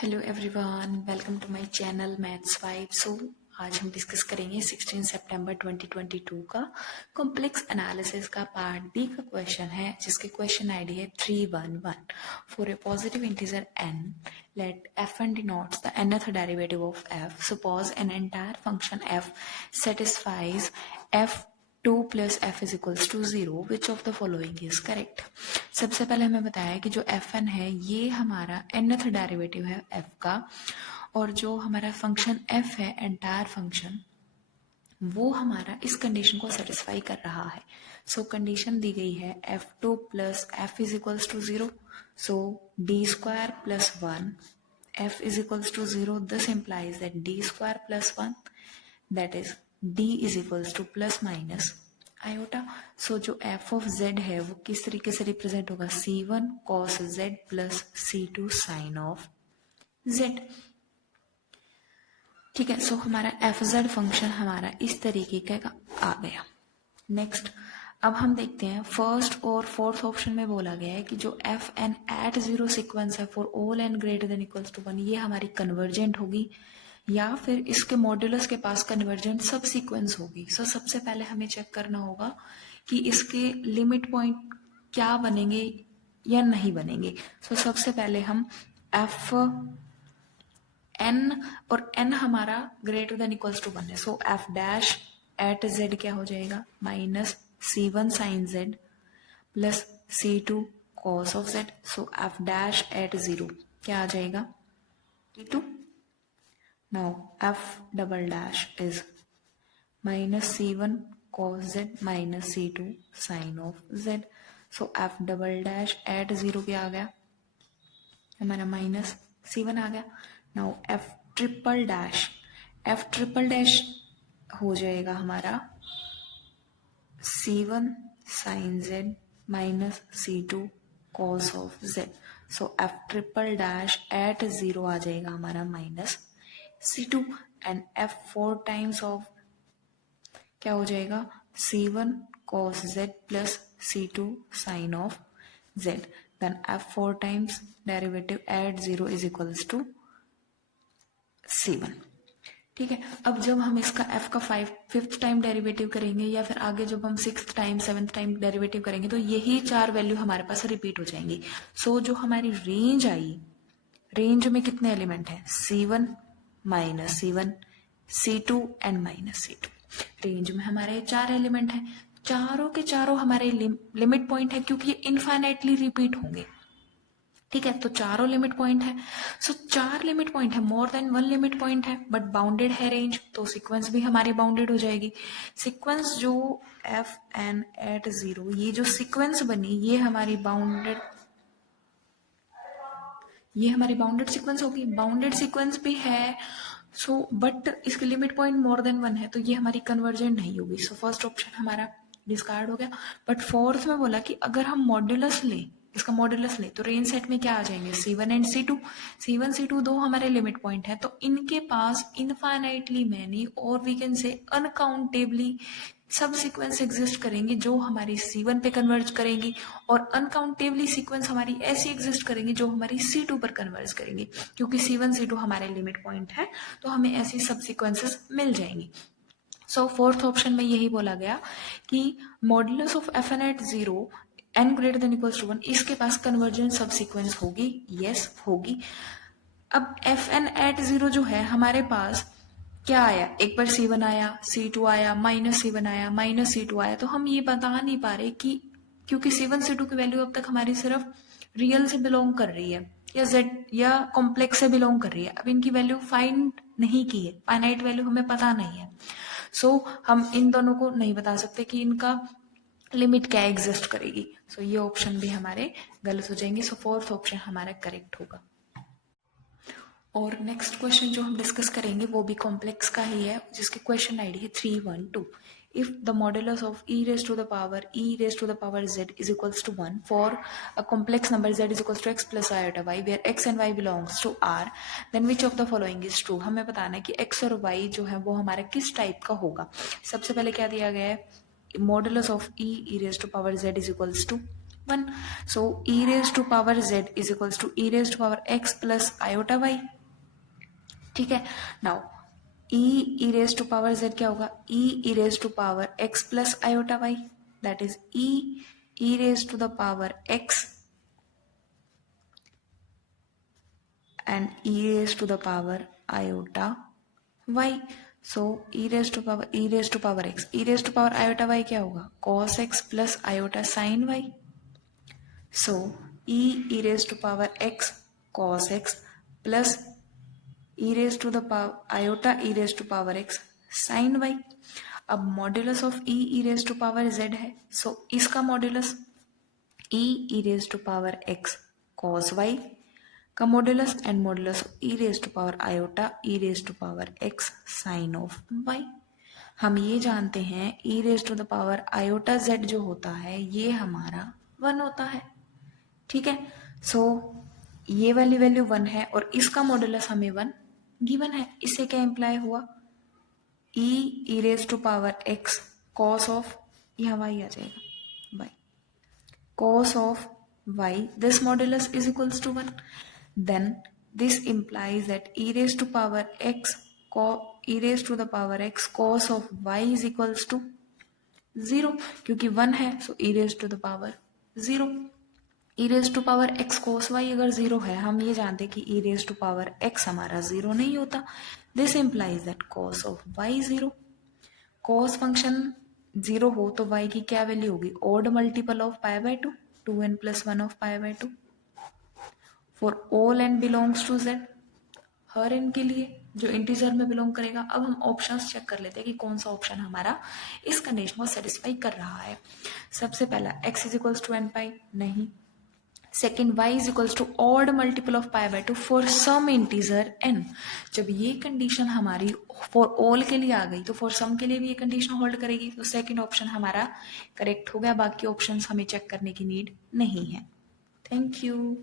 Hello everyone, welcome to my channel maths vibe. आज हम discuss करेंगे 16 सितंबर 2022 का कॉम्प्लेक्स एनालिसिस का पार्ट बी का क्वेश्चन है, जिसके क्वेश्चन आईडी है 311। For a positive integer n, let f1 denotes the nth derivative of f. Suppose an entire function f satisfies f2 plus f is equals to 0. Which of the following is correct? सबसे पहले हमें बताया कि जो fn है ये हमारा nth derivative है f का, और जो हमारा फंक्शन f है एंटायर फंक्शन, वो हमारा इस कंडीशन को सेटिस्फाई कर रहा है। सो कंडीशन दी गई है f2 plus f is equals to 0। So d square plus 1 f is equals to 0। This implies that d square plus 1 that is d is equals to plus minus iota. So जो f of z है वो किस तरीके से represent होगा, c1 cos z plus c2 sin of z। ठीक है, सो हमारा एफ जेड फंक्शन हमारा इस तरीके का आ गया। नेक्स्ट, अब हम देखते हैं फर्स्ट और फोर्थ ऑप्शन में बोला गया है कि जो एफ एन एट 0 सीक्वेंस है for all N greater than equals to 1, ये हमारी कन्वर्जेंट होगी या फिर इसके मॉड्यूलस के पास कन्वर्जेंट सब सीक्वेंस होगी। सो सबसे पहले हमें चेक करना होगा कि इसके लिमिट पॉइंट क्या बनेंगे या नहीं बनेंगे। सो सबसे पहले हम एफ n और n हमारा ग्रेटर देन इक्वल्स टू 1 है। So F dash at z क्या हो जाएगा, minus c1 sine z plus c2 cos of z। So F dash at 0 क्या आ जाएगा, c2। Now F double dash is minus c1 cos z minus c2 sine of z। So F double dash at 0 क्या आ गया, हमारा minus c1 आ गया। Now F triple dash हो जाएगा हमारा c1 sine z minus c2 cos of z। So F triple dash at 0 आ जाएगा हमारा minus c2 and F 4 times of क्या हो जाएगा, c1 cos z plus c2 sine of z। Then F 4 times derivative at 0 is equals to c1। ठीक है, अब जब हम इसका f का 5th टाइम डेरिवेटिव करेंगे या फिर आगे जब हम 6th time 7th time derivative करेंगे तो यही 4 वैल्यू हमारे पास रिपीट हो जाएंगी। सो जो हमारी रेंज आई, रेंज में कितने एलिमेंट हैं, c1 minus c1 c2 and minus c2। Range में हमारे 4 एलिमेंट हैं, चारों के चारों हमारे लिमिट पॉइंट है क्योंकि ये इनफाइनाइटली रिपीट होंगे। ठीक है, तो चारों लिमिट पॉइंट है। सो 4 लिमिट पॉइंट है, मोर देन 1 लिमिट पॉइंट है, बट बाउंडेड है रेंज, तो सीक्वेंस भी हमारी बाउंडेड हो जाएगी। सीक्वेंस जो एफ एन एट 0, ये जो सीक्वेंस बनी ये हमारी बाउंडेड सीक्वेंस होगी। बाउंडेड सीक्वेंस भी है, सो बट इसके लिमिट पॉइंट मोर देन 1 है, तो ये हमारी कन्वर्जेंट नहीं होगी। सो फर्स्ट ऑप्शन हमारा डिस्कार्ड हो गया। बट फोर्थ में बोला कि अगर हम मॉड्यूलस लें, इसका मॉड्यूलस ले, तो रेंज सेट में क्या आ जाएंगे, c1 and c2। c1 c2 दो हमारे लिमिट पॉइंट है, तो इनके पास इनफाइनाइटली मैनी और वी कैन से अनकाउंटेबली सब सीक्वेंस एग्जिस्ट करेंगी जो हमारी c1 पे कन्वर्ज करेंगी, और अनकाउंटेबली सीक्वेंस हमारी ऐसी एग्जिस्ट करेंगी जो हमारी c2 पर कन्वर्ज करेंगी। क्योंकि c1 c2 हमारे लिमिट पॉइंट है तो हमें ऐसी सब सीक्वेंसेस मिल जाएंगी। सो फोर्थ ऑप्शन में यही बोला गया कि modulus of F N at 0 n greater than equals to 1, इसके पास कन्वर्जेंट सब सीक्वेंस होगी, यस होगी। अब एफ एन एट 0 जो है हमारे पास क्या आया, एक बार c1 आया, c2 आया, माइनस c1 आया, माइनस c2 आया, तो हम ये बता नहीं पा रहे कि क्योंकि c1 c2 की वैल्यू अब तक हमारी सिर्फ रियल से बिलोंग कर रही है या z या कॉम्प्लेक्स से बिलोंग कर रही है। अब इनकी वैल्यू फाइंड नहीं की है, फाइनाइट वैल्यू हमें पता नहीं है। सो हम इन दोनों को नहीं बता सकते कि इनका लिमिट क्या एग्जिस्ट करेगी। सो ये ऑप्शन भी हमारे गलत हो जाएंगे। सो फोर्थ ऑप्शन हमारा करेक्ट होगा। और नेक्स्ट क्वेश्चन जो हम डिस्कस करेंगे वो भी कॉम्प्लेक्स का ही है, जिसके क्वेश्चन आईडी है 312। If the modulus of e raised to the power z is equals to 1 for a complex number z is equals to x plus iota y where x and y belongs to r, then which of the following is true? हमें बताना है कि x और y जो है वो हमारा किस टाइप का होगा। सबसे पहले क्या दिया गया है, modulus of e raised to power z is equals to 1. So e raised to power z is equals to e raised to power x plus iota y. ठीक है. Now e raised to power z क्या होगा? e raised to power x plus iota y, that is e raised to the power x and e raised to the power iota y. So e raised to power x, e raised to power iota y क्या होगा? cos x plus iota sin y. So e raised to power x cos x plus e raised to the power iota e raised to power x sin y. अब modulus of e raised to power z है, सो इसका modulus e raised to power x cos y का modulus and modulus of e raised to power iota e raised to power x sin of y. हम ये जानते हैं e raised to the power iota z जो होता है ये हमारा 1 होता है. ठीक है. सो ये वाली वैल्यू 1 है और इसका मॉड्यूलस हमें 1 गिवन है. इससे क्या इंप्लाई हुआ? e raised to power x cos of, यहाँ y आ जाएगा y, cos of y, this modulus is equals to 1. Then this implies that e raised to power x e raised to the power x cos of y is equals to 0, क्योंकि 1 है सो e raised to the power 0. e raised to power x cos y अगर 0 है, हम ये जानते हैं कि e raised to power x हमारा 0 नहीं होता. This implies that cos of y 0. cos function 0 हो तो y की क्या वैल्यू होगी? odd multiple of pi by 2, 2n plus 1 of pi by 2. for all n belongs to z, her n के लिए जो इंटीजर में बिलोंग करेगा. अब हम ऑप्शंस चेक कर लेते हैं कि कौन सा ऑप्शन हमारा इस कंडीशन को सेटिस्फाई कर रहा है. सबसे पहला x is equals to n pi, नहीं. Second y is equals to odd multiple of pi by 2 for some integer n. जब ये कंडीशन हमारी फॉर ऑल के लिए आ गई तो फॉर सम के लिए भी ये कंडीशन होल्ड करेगी. तो सेकेंड ऑप्शन हमारा करेक्ट हो गया. बाकी ऑप्शंस हमें चेक करने की नीड नहीं है. Thank you.